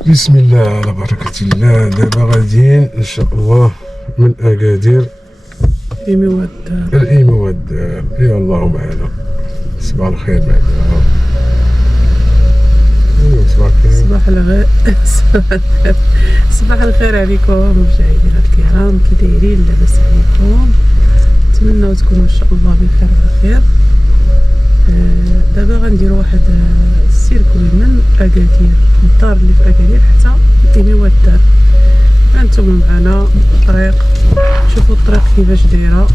بسم الله على بركة الله. دابا غاديين ان شاء الله من اكادير ودار. يا الله معنا. صباح الخير معنا. صباح الخير. صباح الخير عليكم مشاهدينا الكرام، كي دايرين؟ لاباس عليكم؟ نتمنى تكونوا ان شاء الله بخير وخير. دابا غنديروا واحد السيركوي من اكادير، الدار اللي في اكادير حتى ودار. انتم معنا الطريق، شوفوا الطريق كيفاش دايره.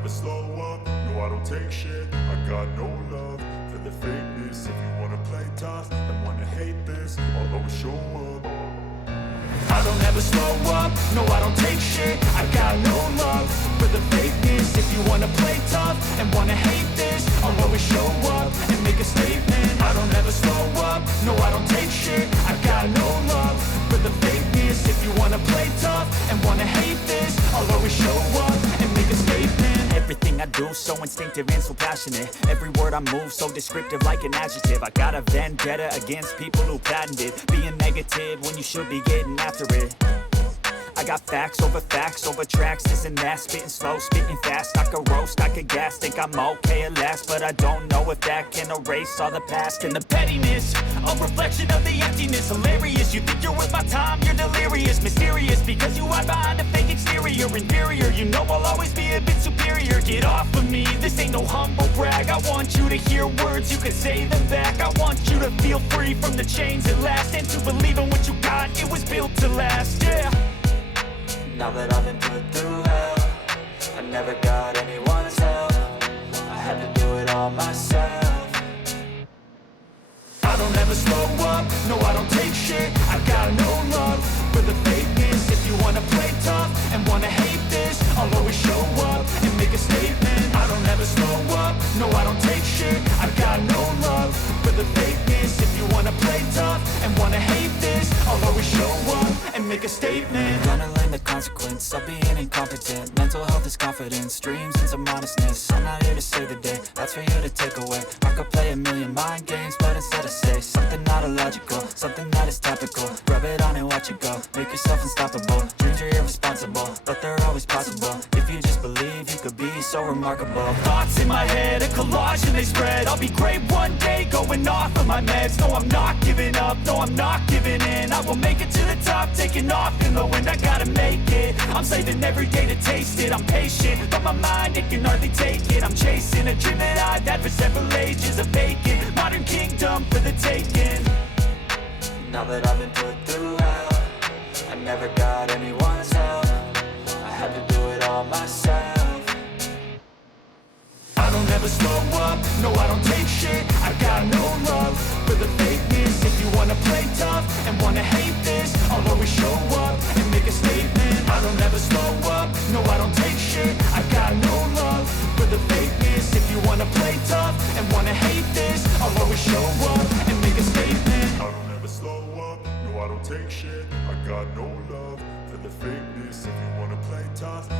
never slow up, no I don't take shit. I got no love for the fakeness. If you wanna play tough and wanna hate this, I'll always show up. I don't ever slow up, no I don't take shit. I got no love for the fakeness. If you wanna play tough and wanna hate this, I'll always show up and make a statement. I don't ever slow up, no I don't take shit. I got no love for the fakeness. If you wanna play tough and wanna hate this, I'll always show up and make a statement. Everything I do so instinctive and so passionate. Every word I move so descriptive like an adjective. I got a vendetta against people who patented being negative when you should be getting after it. I got facts over tracks, this and that. Spitting slow, spitting fast, I could roast, I could gas. Think I'm okay at last, but I don't know if that can erase all the past. And the pettiness, a reflection of the emptiness. Hilarious, you think you're worth my time, you're delirious. Mysterious, because you hide behind a fake exterior. Inferior, you know I'll always be a bit superior. Get off of me, this ain't no humble brag. I want you to hear words, you can say them back. I want you to feel free from the chains at last, and to believe in what you got, it was built to last, yeah. Now that I've been put through hell, I never got anyone's help. I had to do it all myself. I don't ever slow up, no I don't take shit. I got no love for the fakeness. If you wanna play tough and wanna hate this, I'll always show up and make a statement. I don't ever slow up, no I don't take shit. I got no love for the fakeness. If you wanna play tough and wanna hate this, I'll always show up and make a statement. Gonna learn the consequence of being incompetent. Mental health is confidence, dreams and some honestness. I'm not here to save the day, that's for you to take away. I could play a million mind games, but instead I say something not illogical, something that is topical. Rub it on and watch it go, make yourself unstoppable. Dreams are irresponsible, but they're always possible. If you just believe, you could be so remarkable. Thoughts in my head, a collage and they spread. I'll be great one day, going off of my meds. No, I'm not giving up, no, I'm not giving in. I will make it to the top, taking off in the wind. I gotta make it, I'm saving every day to taste it. I'm patient, but my mind, it can hardly take it. I'm chasing a dream that I've had for several ages. A vacant, modern kingdom for the taking. Now that I've been put through hell, I never got anyone's help. I had to do it all myself. I don't ever slow up, no I don't take shit. I got no love for the fakeness. If you wanna play tough and wanna hate this, I'll always show up and make a statement. I don't ever slow up, no I don't take shit. I got no love for the fakeness. If you wanna play tough and wanna hate this, I'll always show up and make a statement. I don't ever slow up, no I don't take shit. I got no love for the fakeness. If you wanna play tough